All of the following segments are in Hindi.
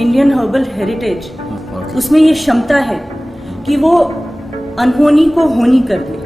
इंडियन हर्बल हेरिटेज, उसमें ये क्षमता है कि वो अनहोनी को होनी कर दे।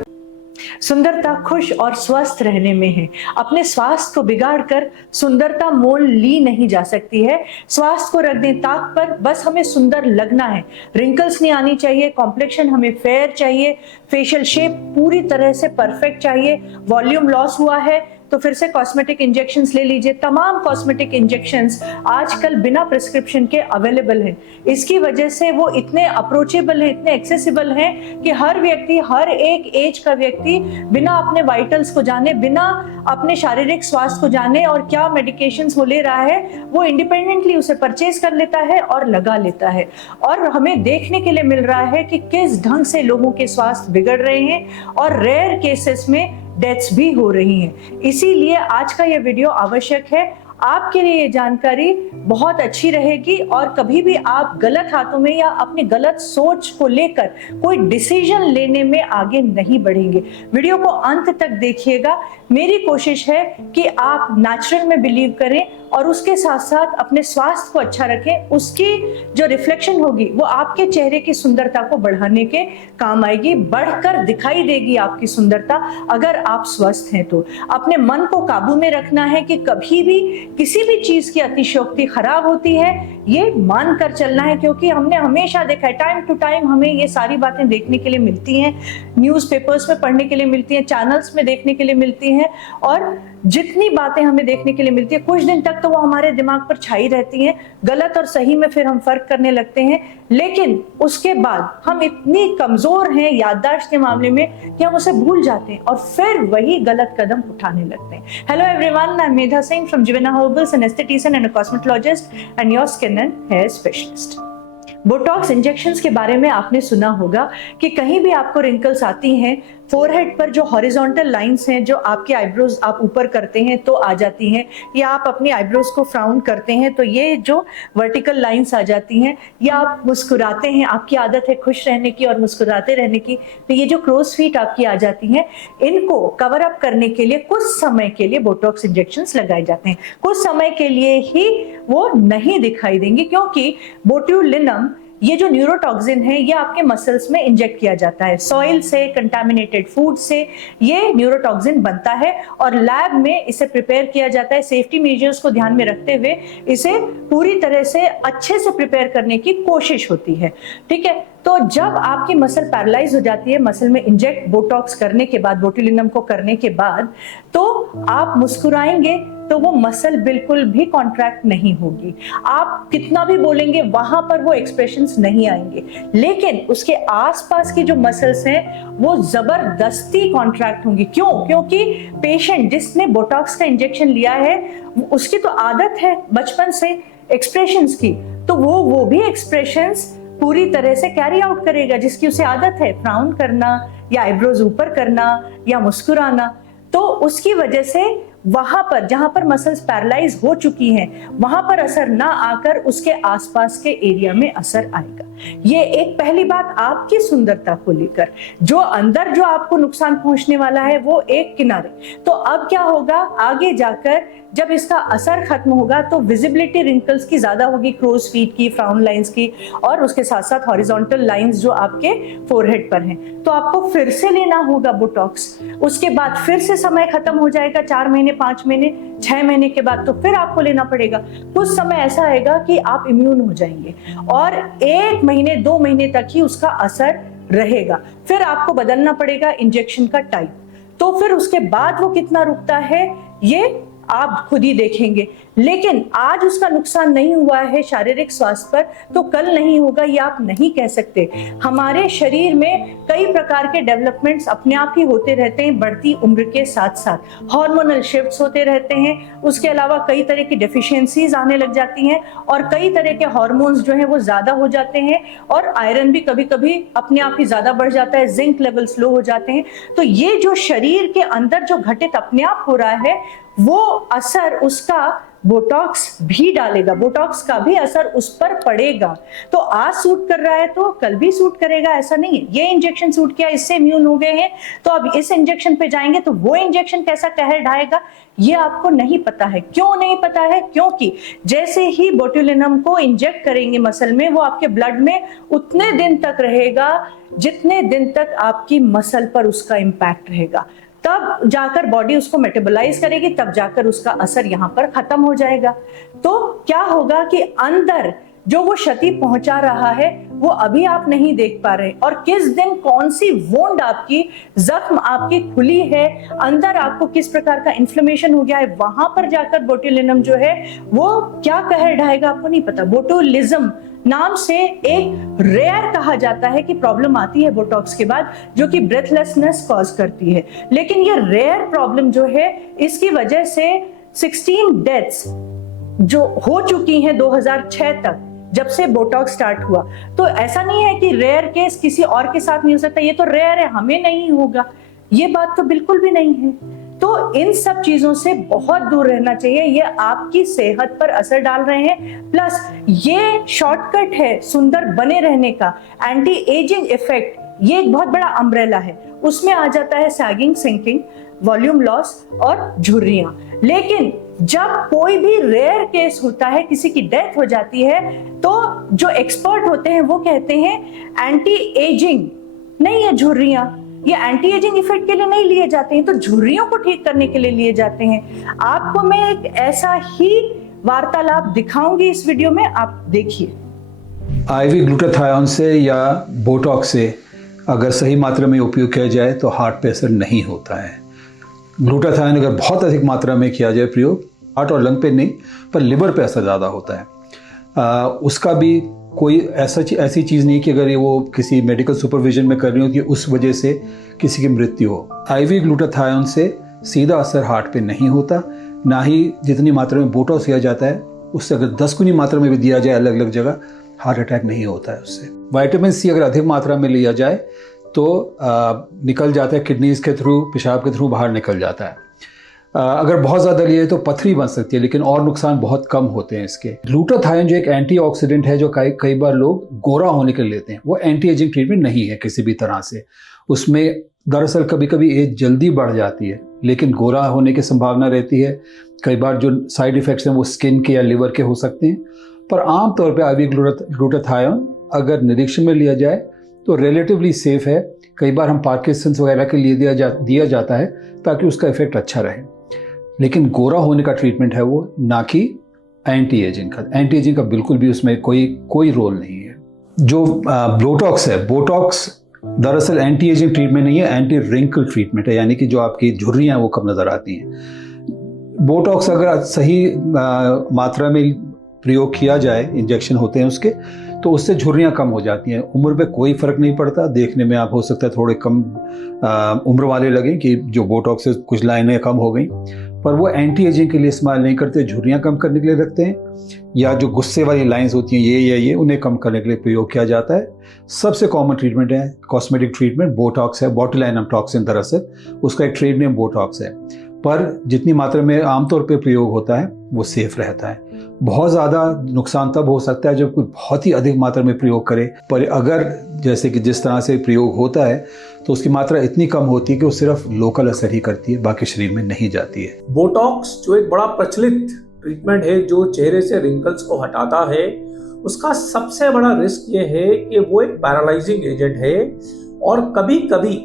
सुंदरता खुश और स्वस्थ रहने में है। अपने स्वास्थ्य को बिगाड़कर सुंदरता मोल ली नहीं जा सकती है। स्वास्थ्य को रख दें ताक पर, बस हमें सुंदर लगना है। रिंकल्स नहीं आनी चाहिए, कॉम्प्लेक्शन हमें फेयर चाहिए, फेशियल शेप पूरी तरह से परफेक्ट चाहिए। वॉल्यूम लॉस हुआ है तो फिर से कॉस्मेटिक इंजेक्शंस ले लीजिए। तमाम कॉस्मेटिक इंजेक्शंस आजकल बिना प्रिस्क्रिप्शन के अवेलेबल हैं। इसकी वजह से वो इतने अप्रोचेबल हैं, इतने एक्सेसिबल हैं कि हर व्यक्ति, हर एक एज का व्यक्ति बिना अपने वाइटल्स को जाने, बिना अपने शारीरिक स्वास्थ्य को जाने और क्या मेडिकेशंस वो ले रहा है, वो इंडिपेंडेंटली उसे परचेज कर लेता है और लगा लेता है। और हमें देखने के लिए मिल रहा है कि किस ढंग से लोगों के स्वास्थ्य बिगड़ रहे हैं और रेयर केसेस में डेथ्स भी हो रही हैं। इसीलिए आज का यह वीडियो आवश्यक है। आपके लिए ये जानकारी बहुत अच्छी रहेगी और कभी भी आप गलत हाथों में या अपनी गलत सोच को लेकर कोई डिसीजन लेने में आगे नहीं बढ़ेंगे। वीडियो को अंत तक देखिएगा। मेरी कोशिश है कि आप नेचुरल में बिलीव करें और उसके साथ साथ अपने स्वास्थ्य को अच्छा रखें। उसकी जो रिफ्लेक्शन होगी वो आपके चेहरे की सुंदरता को बढ़ाने के काम आएगी, बढ़कर दिखाई देगी आपकी सुंदरता अगर आप स्वस्थ हैं तो। अपने मन को काबू में रखना है कि कभी भी किसी भी चीज की अतिशयोक्ति खराब होती है, ये मानकर चलना है, क्योंकि हमने हमेशा देखा है, टाइम टू टाइम हमें ये सारी बातें देखने के लिए मिलती हैं, न्यूज़पेपर्स में पढ़ने के लिए मिलती हैं, चैनल्स में देखने के लिए मिलती हैं, और जितनी बातें हमें देखने के लिए मिलती है कुछ दिन तक तो वो हमारे दिमाग पर छाई रहती हैं। गलत और सही में फिर हम फर्क करने लगते हैं, लेकिन उसके बाद हम इतनी कमजोर हैं याददाश्त के मामले में कि हम उसे भूल जाते हैं और फिर वही गलत कदम उठाने लगते हैं। Hello everyone, I am Medha Singh from Jivena Herbals, an aesthetician and a cosmetologist and your skin and hair specialist. Botox injections के बारे में आपने सुना होगा कि कहीं भी आपको रिंकल्स आती हैं, फोरहेड पर जो हॉरिजॉन्टल लाइंस हैं, जो आपके आईब्रोज आप ऊपर करते हैं तो आ जाती हैं, या आप अपनी आईब्रोज को फ्राउन करते हैं तो ये जो वर्टिकल लाइंस आ जाती हैं, या आप मुस्कुराते हैं, आपकी आदत है खुश रहने की और मुस्कुराते रहने की, तो ये जो क्रोज फीट आपकी आ जाती हैं, इनको कवर अप करने के लिए कुछ समय के लिए बोटॉक्स इंजेक्शंस लगाए जाते हैं। कुछ समय के लिए ही वो नहीं दिखाई देंगे, क्योंकि बोट्यूलिनम, ये जो न्यूरोटॉक्सिन है, ये आपके मसल्स में इंजेक्ट किया जाता है। सॉइल से, कंटामिनेटेड फूड से ये न्यूरोटॉक्सिन बनता है और लैब में इसे प्रिपेयर किया जाता है। सेफ्टी मेजर्स को ध्यान में रखते हुए इसे पूरी तरह से अच्छे से प्रिपेयर करने की कोशिश होती है। ठीक है, तो जब आपकी मसल पैरालाइज हो जाती है, मसल में इंजेक्ट बोटॉक्स करने के बाद, बोट्यूलिनम को करने के बाद, तो आप मुस्कुराएंगे तो वो मसल बिल्कुल भी कॉन्ट्रैक्ट नहीं होगी। आप कितना भी बोलेंगे वहां पर वो एक्सप्रेशंस नहीं आएंगे, लेकिन उसके आसपास की जो मसल्स हैं वो जबरदस्ती कॉन्ट्रैक्ट होंगी। क्यों? क्योंकि पेशेंट जिसने बोटॉक्स का इंजेक्शन लिया है उसकी तो आदत है बचपन से एक्सप्रेशंस की, तो वो भी एक्सप्रेशंस पूरी तरह से कैरी आउट करेगा जिसकी उसे आदत है, फ्राउन करना या आईब्रोज ऊपर करना या मुस्कुराना। तो उसकी वजह से वहां पर जहां पर मसल्स पैरालाइज हो चुकी हैं वहां पर असर ना आकर उसके आसपास के एरिया में असर आएगा। ये एक पहली बात आपकी सुंदरता को लेकर। जो अंदर जो आपको नुकसान पहुंचने वाला है वो एक किनारे। तो अब क्या होगा आगे जाकर, जब इसका असर खत्म होगा तो विजिबिलिटी रिंकल्स की ज्यादा होगी, क्रोज फीट की, फ्राउन लाइंस की, और उसके साथ साथ हॉरिजॉन्टल लाइंस जो आपके फोरहेड पर हैं। तो आपको फिर से लेना होगा बोटॉक्स। उसके बाद फिर से समय खत्म हो जाएगा, 4 महीने, 5 महीने, 6 महीने के बाद तो फिर आपको लेना पड़ेगा। कुछ समय ऐसा आएगा कि आप इम्यून हो जाएंगे और 1 महीने 2 महीने तक ही उसका असर रहेगा। फिर आपको बदलना पड़ेगा इंजेक्शन का टाइप। तो फिर उसके बाद वो कितना रुकता है ये आप खुद ही देखेंगे। लेकिन आज उसका नुकसान नहीं हुआ है शारीरिक स्वास्थ्य पर, तो कल नहीं होगा ये आप नहीं कह सकते। हमारे शरीर में कई प्रकार के डेवलपमेंट्स अपने आप ही होते रहते हैं बढ़ती उम्र के साथ साथ। हार्मोनल शिफ्ट्स होते रहते हैं, उसके अलावा कई तरह की डेफिशिएंसीज आने लग जाती हैं और कई तरह के हार्मोन्स जो हैं वो ज्यादा हो जाते हैं, और आयरन भी कभी कभी अपने आप ही ज्यादा बढ़ जाता है, जिंक लेवल्स लो हो जाते हैं। तो ये जो शरीर के अंदर जो घटित अपने आप हो रहा है वो असर उसका बोटॉक्स भी डालेगा, बोटॉक्स का भी असर उस पर पड़ेगा। तो आज सूट कर रहा है तो कल भी सूट करेगा, ऐसा नहीं है। ये इंजेक्शन सूट किया, इससे इम्यून हो गए हैं, तो अब इस इंजेक्शन पे जाएंगे तो वो इंजेक्शन कैसा कहर ढाएगा, ये आपको नहीं पता है। क्यों नहीं पता है? क्योंकि जैसे ही बोट्युलिनम को इंजेक्ट करेंगे मसल में, वो आपके ब्लड में उतने दिन तक रहेगा जितने दिन तक आपकी मसल पर उसका इंपैक्ट रहेगा। तब जाकर बॉडी उसको मेटाबोलाइज करेगी, तब जाकर उसका असर यहां पर खत्म हो जाएगा। तो क्या होगा कि अंदर जो वो क्षति पहुंचा रहा है वो अभी आप नहीं देख पा रहे, और किस दिन कौन सी वोंड आपकी, जख्म आपकी खुली है, अंदर आपको किस प्रकार का इन्फ्लेमेशन हो गया है, वहां पर जाकर बोट्युलिनम जो है वो क्या कहर ढाएगा आपको नहीं पता। बोटुलिज्म नाम से एक रेयर कहा जाता है कि प्रॉब्लम आती है बोटॉक्स के बाद, जो कि ब्रेथलेसनेस कॉज करती है। लेकिन ये रेयर प्रॉब्लम जो है, इसकी वजह से 16 डेथ्स जो हो चुकी हैं 2006 तक, जब से बोटॉक्स स्टार्ट हुआ। तो ऐसा नहीं है कि रेयर केस किसी और के साथ नहीं हो सकता, ये तो रेयर है, हमें नहीं होगा, ये बात तो बिल्कुल भी नहीं है। तो इन सब चीजों से बहुत दूर रहना चाहिए, ये आपकी सेहत पर असर डाल रहे हैं। प्लस ये शॉर्टकट है सुंदर बने रहने का, एंटी एजिंग इफेक्ट, ये एक बहुत बड़ा अम्ब्रेला है। उसमें आ जाता है सैगिंग, सिंकिंग, वॉल्यूम लॉस और झुर्रियां। लेकिन जब कोई भी रेयर केस होता है, किसी की डेथ हो जाती है, तो जो एक्सपर्ट होते हैं वो कहते हैं एंटी एजिंग नहीं है झुर्रियां, ये एंटी एजिंग इफेक्ट के लिए नहीं लिए जाते हैं, तो झुर्रियों को ठीक करने के लिए लिए जाते हैं। आपको मैं एक ऐसा ही वार्तालाप दिखाऊंगी इस वीडियो में, आप देखिए। आईवी ग्लूटाथायोन से या बोटॉक्स से अगर सही मात्रा में उपयोग किया जाए तो हार्ट पे असर नहीं होता है। ग्लूटाथायोन अगर बहुत अधिक मात्रा में किया जाए प्रयोग, हार्ट और लंग पे नहीं पर लिवर पे असर ज़्यादा होता है। उसका भी कोई ऐसी चीज़ नहीं कि अगर ये वो किसी मेडिकल सुपरविजन में कर रही हो कि उस वजह से किसी की मृत्यु हो। आईवी ग्लूटाथायोन से सीधा असर हार्ट पे नहीं होता, ना ही जितनी मात्रा में बोटॉक्स किया जाता है उससे अगर 10 गुनी मात्रा में भी दिया जाए अलग अलग जगह, हार्ट अटैक नहीं होता है उससे। विटामिन सी अगर अधिक मात्रा में लिया जाए तो निकल जाता है किडनीज के थ्रू, पेशाब के थ्रू बाहर निकल जाता है। अगर बहुत ज़्यादा लिए तो पथरी बन सकती है, लेकिन और नुकसान बहुत कम होते हैं इसके। ग्लूटाथायोन जो एक एंटीऑक्सीडेंट है जो कई बार लोग गोरा होने के लिए लेते हैं, वो एंटी एजिंग ट्रीटमेंट नहीं है किसी भी तरह से। उसमें दरअसल कभी कभी एज जल्दी बढ़ जाती है, लेकिन गोरा होने की संभावना रहती है। कई बार जो साइड इफ़ेक्ट्स हैं वो स्किन के या लिवर के हो सकते हैं, पर आमतौर पर आईवी ग्लूटाथायोन अगर निरीक्षण में लिया जाए तो रिलेटिवली सेफ है। कई बार हम पार्किंसंस वगैरह के लिए दिया जाता है ताकि उसका इफेक्ट अच्छा रहे, लेकिन गोरा होने का ट्रीटमेंट है वो, ना कि एंटी एजिंग का। एंटी एजिंग का बिल्कुल भी उसमें कोई रोल नहीं है। जो बोटॉक्स है, बोटॉक्स दरअसल एंटी एजिंग ट्रीटमेंट नहीं है, एंटी रिंकल ट्रीटमेंट है, यानी कि जो आपकी झुर्रियाँ वो कम नज़र आती हैं। बोटॉक्स अगर सही मात्रा में प्रयोग किया जाए, इंजेक्शन होते हैं उसके, तो उससे झुर्रियाँ कम हो जाती हैं। उम्र पे कोई फ़र्क नहीं पड़ता, देखने में आप हो सकता है थोड़े कम उम्र वाले लगें कि जो बोटॉक्स से कुछ लाइनें कम हो गई, पर वो एंटी एजिंग के लिए इस्तेमाल नहीं करते, झुर्रियाँ कम करने के लिए रखते हैं, या जो गुस्से वाली लाइंस होती हैं ये या ये, उन्हें कम करने के लिए प्रयोग किया जाता है। सबसे कॉमन ट्रीटमेंट है कॉस्मेटिक ट्रीटमेंट, बोटॉक्स है, बोटुलिनम टॉक्सिन दरअसल उसका एक ट्रेड नेम बोटॉक्स है, पर जितनी मात्रा में आमतौर पे प्रयोग होता है वो सेफ रहता है। बहुत ज़्यादा नुकसान तब हो सकता है जब कोई बहुत ही अधिक मात्रा में प्रयोग करे, पर अगर जैसे कि जिस तरह से प्रयोग होता है तो उसकी मात्रा इतनी कम होती है कि वो सिर्फ लोकल असर ही करती है, बाकी शरीर में नहीं जाती है। बोटॉक्स जो एक बड़ा प्रचलित ट्रीटमेंट है जो चेहरे से रिंकल्स को हटाता है, उसका सबसे बड़ा रिस्क ये है कि वो एक पैरालाइजिंग एजेंट है और कभी कभी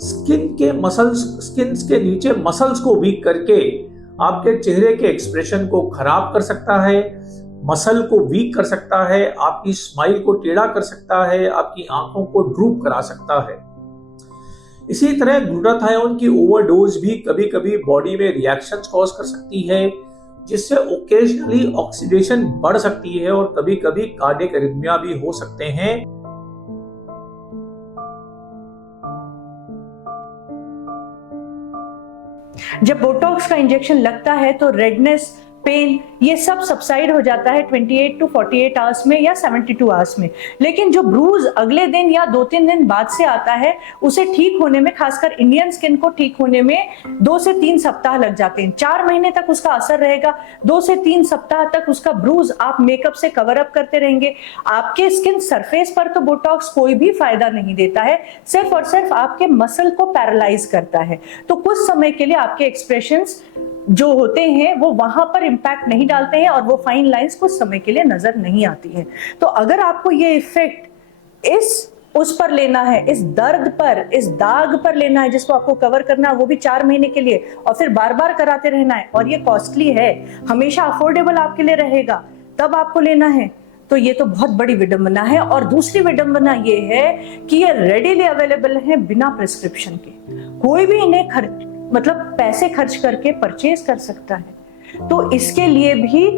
स्किन के नीचे मसल्स को वीक करके आपके चेहरे के एक्सप्रेशन को खराब कर सकता है, मसल को वीक कर सकता है, आपकी स्माइल को टेढ़ा कर सकता है, आपकी आंखों को ड्रूप करा सकता है। इसी तरह ग्लूटाथायोन की ओवरडोज भी कभी कभी बॉडी में रिएक्शंस कॉज कर सकती है, जिससे ओकेजनली ऑक्सीडेशन बढ़ सकती है और कभी कभी कार्डियक एरिथमिया भी हो सकते हैं। जब बोटॉक्स का इंजेक्शन लगता है तो रेडनेस पेन, ये सब सबसाइड हो जाता है 28 to 48 आवर्स में या 72 आवर्स में। लेकिन जो ब्रूज अगले दिन या 2-3 दिन बाद से आता है, उसे ठीक होने में, खासकर इंडियन स्किन को ठीक होने में 2 से 3 सप्ताह लग जाते हैं। 4 महीने तक उसका असर रहेगा। 2 से 3 सप्ताह तक उसका ब्रूज आप मेकअप से कवर अप करते रहेंगे। आपके स्किन सरफेस पर तो बोटॉक्स कोई भी फायदा नहीं देता है, सिर्फ और सिर्फ आपके मसल को पैरालाइज करता है। तो कुछ समय के लिए आपके एक्सप्रेशंस जो होते हैं वो वहां पर इंपैक्ट नहीं डालते हैं और वो फाइन लाइंस कुछ समय के लिए नजर नहीं आती है। तो अगर आपको ये इफेक्ट उस पर लेना है, इस दर्द पर, इस दाग पर लेना है जिसको आपको कवर करना है, वो भी 4 महीने के लिए, और फिर बार बार कराते रहना है, और ये कॉस्टली है, हमेशा अफोर्डेबल आपके लिए रहेगा, तब आपको लेना है, तो ये तो बहुत बड़ी विडंबना है। और दूसरी विडंबना ये है कि ये रेडीली अवेलेबल है बिना प्रिस्क्रिप्शन के। कोई भी इन्हें मतलब पैसे खर्च करके परचेज कर सकता है। तो इसके लिए भी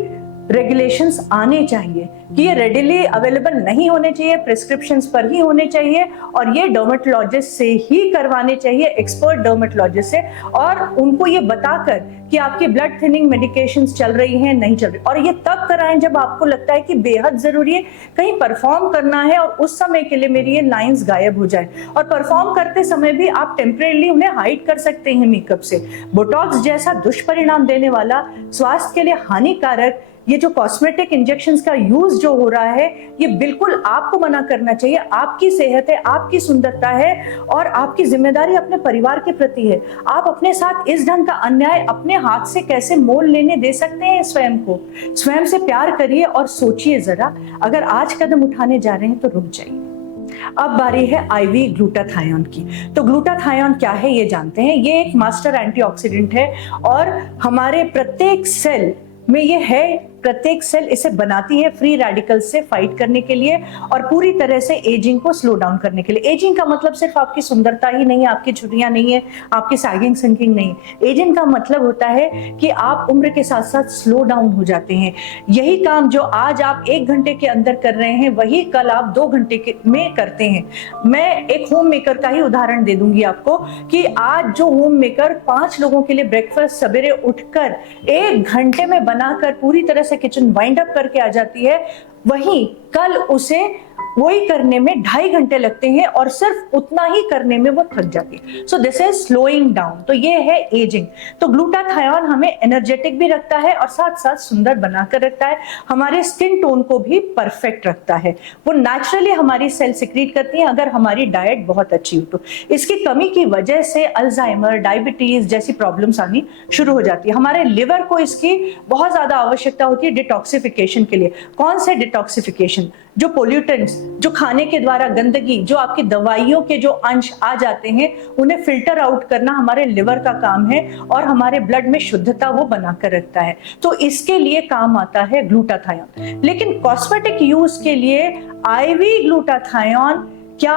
रेगुलेशंस आने चाहिए कि ये रेडिली अवेलेबल नहीं होने चाहिए, प्रिस्क्रिप्शंस पर ही होने चाहिए, और ये डर्मेटोलॉजिस्ट से ही करवाने चाहिए, एक्सपर्ट डर्मेटोलॉजिस्ट से, और उनको ये बताकर कि आपकी ब्लड थिनिंग मेडिकेशंस चल रही हैं नहीं चल रही। और ये तब कराएं जब आपको लगता है कि बेहद जरूरी है, कहीं परफॉर्म करना है और उस समय के लिए मेरी ये लाइंस गायब हो जाए। और परफॉर्म करते समय भी आप टेम्परेरी उन्हें हाइड कर सकते हैं मेकअप से। बोटॉक्स जैसा दुष्परिणाम देने वाला, स्वास्थ्य के लिए हानिकारक ये जो कॉस्मेटिक इंजेक्शंस का यूज जो हो रहा है, ये बिल्कुल आपको मना करना चाहिए। आपकी सेहत है, आपकी सुंदरता है, और आपकी जिम्मेदारी अपने परिवार के प्रति है। आप अपने साथ इस ढंग का अन्याय अपने हाथ से कैसे मोल लेने दे सकते हैं? स्वयं को, स्वयं से प्यार करिए और सोचिए जरा, अगर आज कदम उठाने जा रहे हैं तो रुक जाइए। अब बारी है आईवी ग्लूटाथायोन की। तो ग्लूटाथायोन क्या है ये जानते हैं। ये एक मास्टर एंटीऑक्सीडेंट है और हमारे प्रत्येक सेल में ये है। प्रत्येक सेल इसे बनाती है फ्री रेडिकल्स से फाइट करने के लिए और पूरी तरह से एजिंग को स्लो डाउन करने के लिए। एजिंग का मतलब सिर्फ आपकी सुंदरता ही नहीं है, आपकी छुट्टियां नहीं है, आपकी सैगिंग सिंकिंग नहीं है। एजिंग का मतलब होता है कि आप उम्र के साथ साथ स्लो डाउन हो जाते हैं। यही काम जो आज आप 1 घंटे के अंदर कर रहे हैं, वही कल आप 2 घंटे में करते हैं। मैं एक होम मेकर का ही उदाहरण दे दूंगी आपको कि आज जो होम मेकर 5 लोगों के लिए ब्रेकफास्ट सवेरे उठकर 1 घंटे में बनाकर पूरी तरह से किचन वाइंड अप करके आ जाती है, वहीं कल उसे वही करने में 2.5 घंटे लगते हैं और सिर्फ उतना ही करने में वो थक जाती है। So this is slowing down. तो ये है एजिंग। तो ग्लूटाथायोन हमें एनर्जेटिक भी रखता है और साथ साथ सुंदर बनाकर रखता है। हमारे स्किन टोन को भी परफेक्ट रखता है। वो नेचुरली हमारी सेल सिक्रीट करती है अगर हमारी डाइट बहुत अच्छी हो तो। इसकी कमी की वजह से अल्जाइमर, डायबिटीज जैसी प्रॉब्लम्स आनी शुरू हो जाती है। हमारे लिवर को इसकी बहुत ज्यादा आवश्यकता होती है डिटॉक्सिफिकेशन के लिए। कौन से डिटॉक्सिफिकेशन? जो पोल्यूटेंट्स, जो खाने के द्वारा गंदगी, जो आपकी दवाइयों के जो अंश आ जाते हैं, उन्हें फिल्टर आउट करना हमारे लिवर का काम है और हमारे ब्लड में शुद्धता वो बनाकर रखता है। तो इसके लिए काम आता है ग्लूटाथायोन। लेकिन कॉस्मेटिक यूज के लिए आईवी ग्लूटाथायोन क्या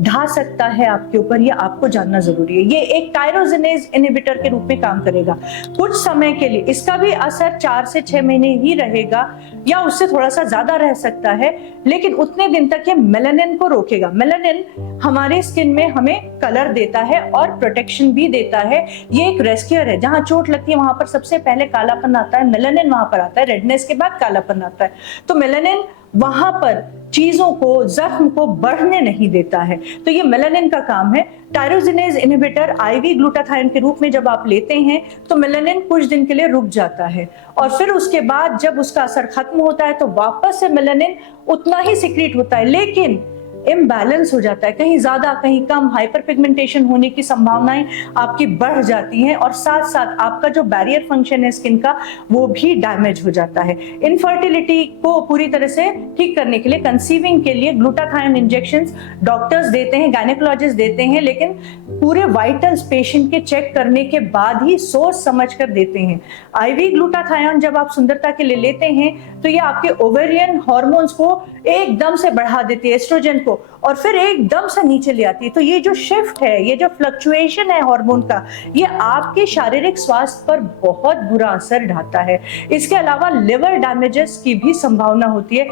ढा सकता है आपके ऊपर, ये आपको जानना जरूरी है। ये एक टायरोसिनेज इनहिबिटर के रूप में काम करेगा कुछ समय के लिए। इसका भी असर 4 से 6 महीने ही रहेगा या उससे थोड़ा सा ज्यादा रह सकता है, लेकिन उतने दिन तक ये मेलानिन को रोकेगा। मेलानिन हमारे स्किन में हमें कलर देता है और प्रोटेक्शन भी देता है। ये एक रेस्क्यूअर है। जहां चोट लगती है वहां पर सबसे पहले कालापन आता है, मेलानिन वहां पर आता है, रेडनेस के बाद कालापन आता है। तो मेलानिन वहां पर चीजों को, जख्म को बढ़ने नहीं देता है। तो ये मेलानिन का काम है। टायरोसिनेज इनहिबिटर आईवी ग्लूटाथायोन के रूप में जब आप लेते हैं तो मेलानिन कुछ दिन के लिए रुक जाता है और फिर उसके बाद जब उसका असर खत्म होता है तो वापस से मेलानिन उतना ही सिक्रीट होता है, लेकिन इम्बैलेंस हो जाता है, कहीं ज्यादा कहीं कम। हाइपर पिगमेंटेशन होने की संभावनाएं आपकी बढ़ जाती हैं और साथ साथ आपका जो बैरियर फंक्शन है स्किन का वो भी डैमेज हो जाता है। इनफर्टिलिटी को पूरी तरह से ठीक करने के लिए, कंसीविंग के लिए ग्लूटाथायोन इंजेक्शंस डॉक्टर्स देते हैं, गायनेकोलॉजिस्ट देते हैं, लेकिन पूरे वाइटल्स पेशेंट के चेक करने के बाद ही सोच समझ कर देते हैं। आईवी ग्लूटाथायोन जब आप सुंदरता के लिए लेते हैं तो ये आपके ओवेरियन हार्मोन्स को एकदम से बढ़ा देती है, एस्ट्रोजन को, और फिर एकदम से नीचे ले आती है। तो ये जो शिफ्ट है, ये जो फ्लक्चुएशन है हार्मोन का, ये आपके शारीरिक स्वास्थ्य पर बहुत बुरा असर ढाता है। इसके अलावा लिवर डैमेजेस की भी संभावना होती है।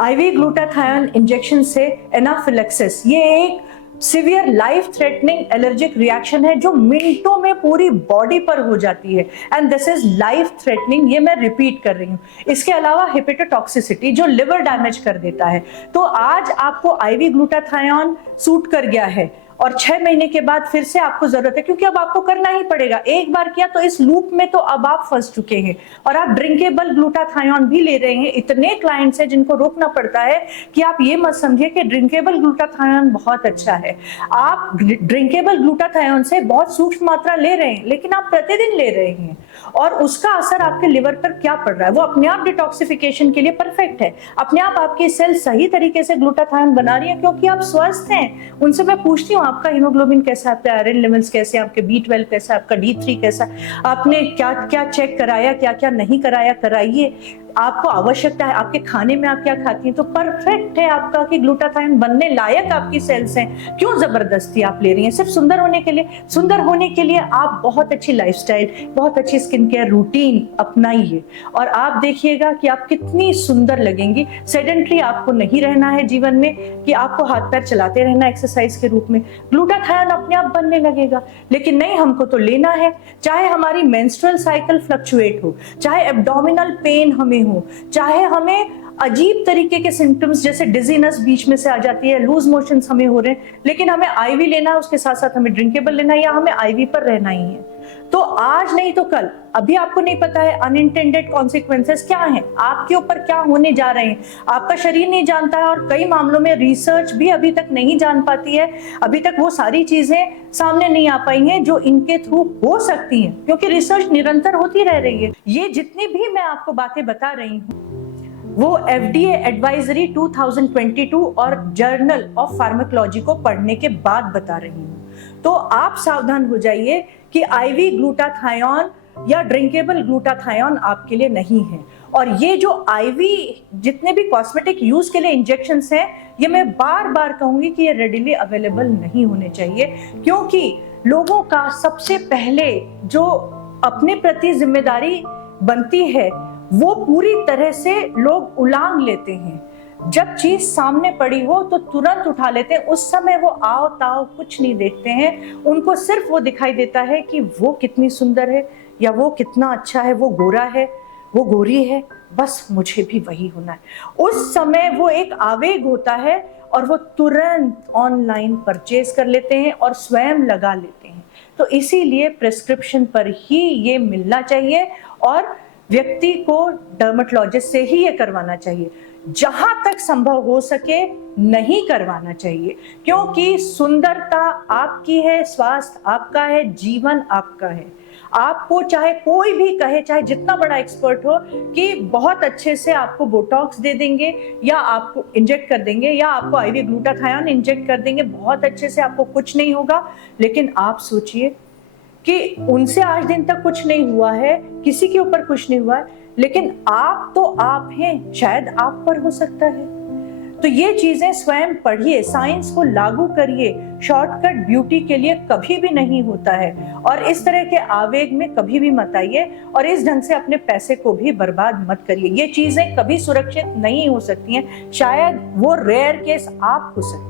आईवी ग्लूटाथायोन इंजेक्शन से एनाफिलैक्सिस, ये एक severe life threatening allergic reaction है जो मिनटों में पूरी बॉडी पर हो जाती है, and this is life threatening. ये मैं रिपीट कर रही हूँ। इसके अलावा हेपेटोटॉक्सिसिटी जो लिवर डैमेज कर देता है। तो आज आपको आईवी ग्लूटाथायोन सूट कर गया है और 6 महीने के बाद फिर से आपको जरूरत है, क्योंकि अब आपको करना ही पड़ेगा। एक बार किया तो इस लूप में तो अब आप फंस चुके हैं और आप ड्रिंकेबल ग्लूटाथायोन भी ले रहे हैं। इतने क्लाइंट्स हैं जिनको रोकना पड़ता है कि आप ये मत समझिए कि ड्रिंकेबल ग्लूटाथायोन बहुत अच्छा है। आप ड्रिंकेबल ग्लूटाथायोन से बहुत सूक्ष्म मात्रा ले रहे हैं, लेकिन आप प्रतिदिन ले रहे हैं और उसका असर आपके लिवर पर क्या पड़ रहा है? वो अपने आप डिटॉक्सिफिकेशन के लिए परफेक्ट है। अपने आप आपकी सेल सही तरीके से ग्लूटाथायोन बना रही है क्योंकि आप स्वस्थ हैं। उनसे मैं पूछती हूँ आपका हीमोग्लोबिन कैसा है, आपके आयरन लेवल्स कैसे हैं, आपके B12 कैसा है, आपका D3 कैसा है, आपने क्या क्या चेक कराया, क्या क्या नहीं कराया, कराइए। आपको आवश्यकता है, आपके खाने में आप क्या खाती हैं, तो परफेक्ट है आपका कि ग्लूटाथायोन बनने लायक आपकी सेल्स हैं। क्यों जबरदस्ती आप ले रही हैं? सिर्फ सुंदर होने के लिए। सुंदर होने के लिए आप बहुत अच्छी लाइफस्टाइल, बहुत अच्छी स्किन केयर रूटीन अपनाइए और आप देखिएगा कि आप कितनी सुंदर लगेंगी। सेडेंटरी आपको नहीं रहना है जीवन में कि आपको हाथ पैर चलाते रहना एक्सरसाइज के रूप में। ग्लूटाथायोन अपने आप बनने लगेगा। लेकिन नहीं, हमको तो लेना है, चाहे हमारी मेंस्ट्रुअल साइकिल फ्लक्चुएट हो, चाहे एब्डोमिनल पेन हमें हो, चाहे हमें अजीब तरीके के सिम्टम्स जैसे डिजीनेस बीच में से आ जाती है, लूज मोशंस हमें हो रहे हैं, लेकिन हमें आईवी लेना है, उसके साथ साथ हमें ड्रिंकेबल लेना है या हमें आईवी पर रहना ही है। तो आज नहीं तो कल, अभी आपको नहीं पता है अनइंटेंडेड कॉन्सिक्वेंसेस क्या हैं, आपके ऊपर क्या होने जा रहे हैं, आपका शरीर नहीं जानता है और कई मामलों में रिसर्च भी अभी तक नहीं जान पाती है। अभी तक वो सारी चीजें सामने नहीं आ पाई हैं जो इनके थ्रू हो सकती हैं, क्योंकि रिसर्च निरंतर होती रह रही है। ये जितनी भी मैं आपको बातें बता रही हूँ वो FDA एडवाइजरी 2022 और जर्नल ऑफ फार्माकोलॉजी को पढ़ने के बाद बता रही हूँ। तो आप सावधान हो जाइए कि आईवी ग्लूटाथायोन या ड्रिंकेबल ग्लूटाथायोन आपके लिए नहीं है। और ये जो आईवी जितने भी कॉस्मेटिक यूज के लिए इंजेक्शंस हैं, ये मैं बार बार कहूंगी कि ये रेडिली अवेलेबल नहीं होने चाहिए, क्योंकि लोगों का सबसे पहले जो अपने प्रति जिम्मेदारी बनती है वो पूरी तरह से लोग उलांग लेते हैं। जब चीज सामने पड़ी हो तो तुरंत उठा लेते हैं, उस समय वो आओ ताओ कुछ नहीं देखते हैं। उनको सिर्फ वो दिखाई देता है कि वो कितनी सुंदर है या वो कितना अच्छा है, वो गोरा है, वो गोरी है, बस मुझे भी वही होना है। उस समय वो एक आवेग होता है और वो तुरंत ऑनलाइन परचेज कर लेते हैं और स्वयं लगा लेते हैं। तो इसीलिए प्रिस्क्रिप्शन पर ही ये मिलना चाहिए और व्यक्ति को डर्मेटोलॉजिस्ट से ही ये करवाना चाहिए। जहां तक संभव हो सके नहीं करवाना चाहिए, क्योंकि सुंदरता आपकी है, स्वास्थ्य आपका है, जीवन आपका है। आपको चाहे कोई भी कहे, चाहे जितना बड़ा एक्सपर्ट हो, कि बहुत अच्छे से आपको बोटॉक्स दे देंगे या आपको इंजेक्ट कर देंगे या आपको आईवी ग्लूटाथायोन इंजेक्ट कर देंगे, बहुत अच्छे से आपको कुछ नहीं होगा। लेकिन आप सोचिए कि उनसे आज दिन तक कुछ नहीं हुआ है, किसी के ऊपर कुछ नहीं हुआ है, लेकिन आप तो आप हैं, शायद आप पर हो सकता है। तो ये चीजें स्वयं पढ़िए, साइंस को लागू करिए। शॉर्टकट ब्यूटी के लिए कभी भी नहीं होता है और इस तरह के आवेग में कभी भी मत आइए और इस ढंग से अपने पैसे को भी बर्बाद मत करिए। ये चीजें कभी सुरक्षित नहीं हो सकती हैं, शायद वो रेयर केस आप हो सकते हैं।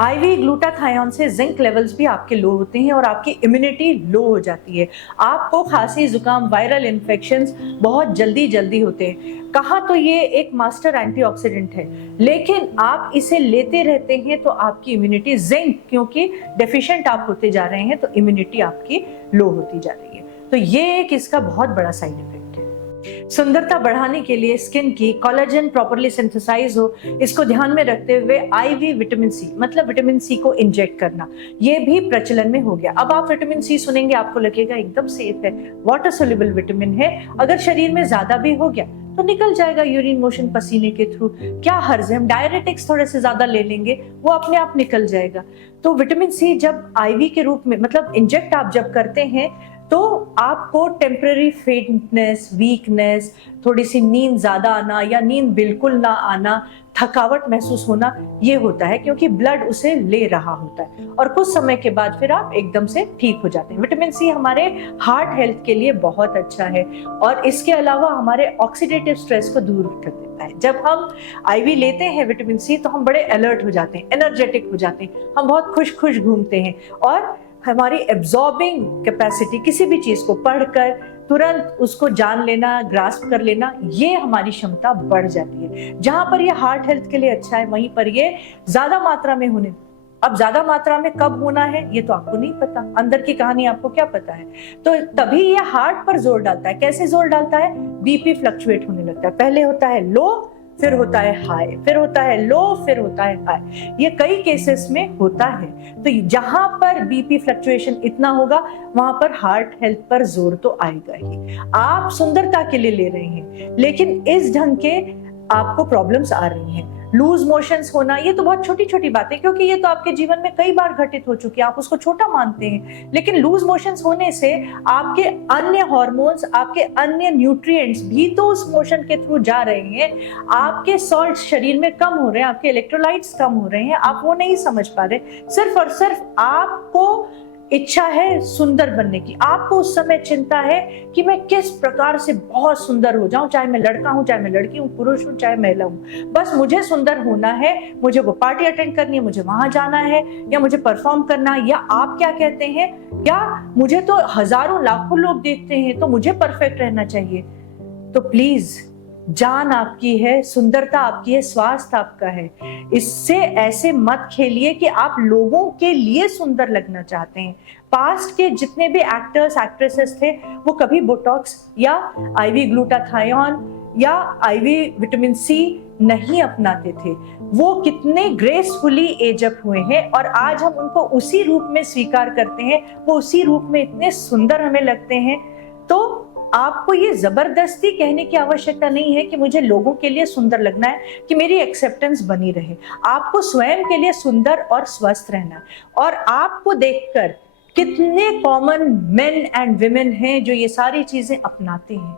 आईवी ग्लूटाथायोन से जिंक लेवल्स भी आपके लो होते हैं और आपकी इम्यूनिटी लो हो जाती है। आपको खांसी, जुकाम, वायरल इन्फेक्शंस बहुत जल्दी होते हैं। कहा तो ये एक मास्टर एंटीऑक्सीडेंट है, लेकिन आप इसे लेते रहते हैं तो आपकी इम्यूनिटी, जिंक क्योंकि डेफिशिएंट आप होते जा रहे हैं तो इम्यूनिटी आपकी लो होती जा रही है। तो ये एक इसका बहुत बड़ा साइड इफेक्ट है। सुंदरता बढ़ाने के लिए स्किन की कोलेजन प्रॉपर्ली सिंथेसाइज हो, इसको ध्यान में रखते हुए आईवी विटामिन सी, मतलब विटामिन सी को इंजेक्ट करना, ये भी प्रचलन में हो गया। अब आप विटामिन सी सुनेंगे आपको लगेगा एकदम सेफ है, वाटर सोल्यूबल विटामिन है, अगर शरीर में ज्यादा भी हो गया तो निकल जाएगा यूरिन मोशन, पसीने के थ्रू, क्या हर्ज है, हम डायरेटिक्स थोड़े से ज्यादा ले लेंगे, वो अपने आप निकल जाएगा। तो विटामिन सी जब आईवी के रूप में, मतलब इंजेक्ट आप जब करते हैं तो आपको टेम्पररी फेंटनेस, वीकनेस, थोड़ी सी नींद ज्यादा आना या नींद बिल्कुल ना आना, थकावट महसूस होना, ये होता है क्योंकि ब्लड उसे ले रहा होता है और कुछ समय के बाद फिर आप एकदम से ठीक हो जाते हैं। विटामिन सी हमारे हार्ट हेल्थ के लिए बहुत अच्छा है और इसके अलावा हमारे ऑक्सीडेटिव स्ट्रेस को दूर कर देता है। जब हम आईवी लेते हैं विटामिन सी तो हम बड़े अलर्ट हो जाते हैं, एनर्जेटिक हो जाते हैं, हम बहुत खुश घूमते हैं और हमारी एब्जॉर्बिंग कैपेसिटी, किसी भी चीज को पढ़कर तुरंत उसको जान लेना, ग्रास्प कर लेना, ये हमारी क्षमता बढ़ जाती है। जहां पर ये हार्ट हेल्थ के लिए अच्छा है वहीं पर ये ज्यादा मात्रा में होने, अब ज्यादा मात्रा में कब होना है ये तो आपको नहीं पता, अंदर की कहानी आपको क्या पता है। तो तभी ये हार्ट पर जोर डालता है। कैसे जोर डालता है? बीपी फ्लक्चुएट होने लगता है, पहले होता है लो, फिर होता है हाई, फिर होता है लो, फिर होता है हाई। ये कई केसेस में होता है। तो जहां पर बीपी फ्लक्चुएशन इतना होगा वहां पर हार्ट हेल्थ पर जोर तो आएगा ही। आप सुंदरता के लिए ले रहे हैं लेकिन इस ढंग के आपको प्रॉब्लम्स आ रही हैं। लूज मोशंस होना, ये तो बहुत छोटी छोटी बातें, क्योंकि ये तो आपके जीवन में कई बार घटित हो चुकी है, आप उसको छोटा मानते हैं। लेकिन लूज मोशंस होने से आपके अन्य हार्मोन्स, आपके अन्य न्यूट्रिएंट्स भी तो उस मोशन के थ्रू जा रहे हैं। आपके सॉल्ट शरीर में कम हो रहे हैं, आपके इलेक्ट्रोलाइट्स कम हो रहे हैं, आप वो नहीं समझ पा रहे। सिर्फ और सिर्फ आपको इच्छा है सुंदर बनने की, आपको उस समय चिंता है कि मैं किस प्रकार से बहुत सुंदर हो जाऊं, चाहे मैं लड़का हूं, चाहे मैं लड़की हूं, पुरुष हूं, चाहे महिला हूं, बस मुझे सुंदर होना है, मुझे वो पार्टी अटेंड करनी है, मुझे वहां जाना है या मुझे परफॉर्म करना है, या आप क्या कहते हैं, क्या मुझे तो हजारों लाखों लोग देखते हैं तो मुझे परफेक्ट रहना चाहिए। तो प्लीज, जान आपकी है, सुंदरता आपकी है, स्वास्थ्य आपका है, इससे ऐसे मत खेलिए कि आप लोगों के लिए सुंदर लगना चाहते हैं। पास्ट के जितने भी एक्टर्स एक्ट्रेसेस थे वो कभी बोटॉक्स या आईवी ग्लूटाथायोन या आईवी विटामिन सी नहीं अपनाते थे। वो कितने ग्रेसफुली एज अप हुए हैं और आज हम उनको उसी रूप में स्वीकार करते हैं, वो उसी रूप में इतने सुंदर हमें लगते हैं। तो आपको ये जबरदस्ती कहने की आवश्यकता नहीं है कि मुझे लोगों के लिए सुंदर लगना है, कि मेरी एक्सेप्टेंस बनी रहे। आपको स्वयं के लिए सुंदर और स्वस्थ रहना है। और आपको देखकर कितने कॉमन मेन एंड विमेन हैं जो ये सारी चीजें अपनाते हैं।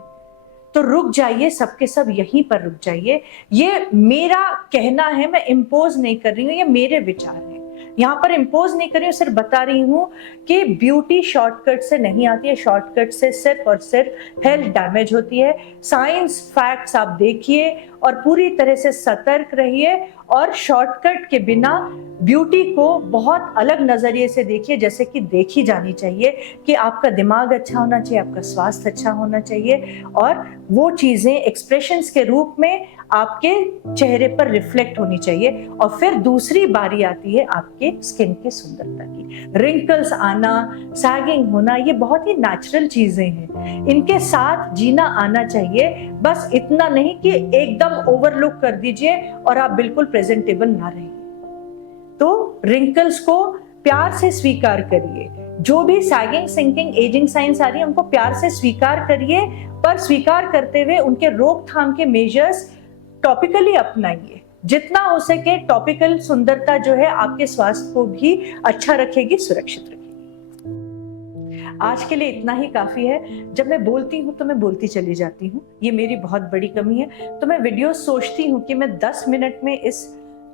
तो रुक जाइए, सबके सब यहीं पर रुक जाइए। ये मेरा कहना है, मैं इम्पोज नहीं कर रही हूँ, ये मेरे विचार हैं। यहाँ पर इम्पोज नहीं कर रही हूँ, सिर्फ बता रही हूँ कि ब्यूटी शॉर्टकट से नहीं आती है, शॉर्टकट से सिर्फ और सिर्फ हेल्थ डैमेज होती है। साइंस फैक्ट्स आप देखिए और पूरी तरह से सतर्क रहिए और शॉर्टकट के बिना ब्यूटी को बहुत अलग नजरिए से देखिए, जैसे कि देखी जानी चाहिए कि आपका दिमाग अच्छा होना चाहिए, आपका स्वास्थ्य अच्छा होना चाहिए और वो चीजें एक्सप्रेशंस के रूप में आपके चेहरे पर रिफ्लेक्ट होनी चाहिए। और फिर दूसरी बारी आती है आपके स्किन की सुंदरता की। रिंकल्स आना, सैगिंग होना, ये बहुत ही नेचुरल चीजें हैं, इनके साथ जीना आना चाहिए। बस इतना नहीं कि एकदम ओवरलुक कर दीजिए और आप बिल्कुल प्रेजेंटेबल ना रहिए। तो रिंकल्स को प्यार से स्वीकार करिए, जो भी सैगिंग, सिंकिंग, एजिंग साइंस आ रही है उनको प्यार से स्वीकार करिए, पर स्वीकार करते हुए उनके रोकथाम के मेजर्स टॉपिकली अपनाइए। जितना हो सके टॉपिकल सुंदरता जो है आपके स्वास्थ्य को भी अच्छा रखेगी, सुरक्षित रखेगी। आज के लिए इतना ही काफी है। जब मैं बोलती हूँ तो मैं बोलती चली जाती हूँ, ये मेरी बहुत बड़ी कमी है। तो मैं वीडियो सोचती हूँ कि मैं 10 मिनट में इस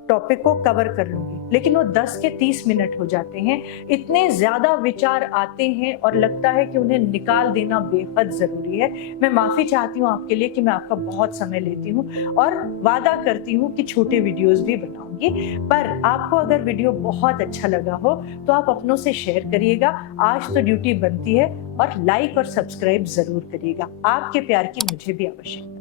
टॉपिक को कवर कर लूंगी, लेकिन वो 10 के 30 मिनट हो जाते हैं। इतने ज्यादा विचार आते हैं और लगता है कि उन्हें निकाल देना बेहद जरूरी है। मैं माफी चाहती हूँ आपके लिए कि मैं आपका बहुत समय लेती हूँ और वादा करती हूँ कि छोटे वीडियोस भी बनाऊंगी। पर आपको अगर वीडियो बहुत अच्छा लगा हो तो आप अपनों से शेयर करिएगा, आज तो ड्यूटी बनती है, और लाइक और सब्सक्राइब जरूर करिएगा। आपके प्यार की मुझे भी आवश्यकता है।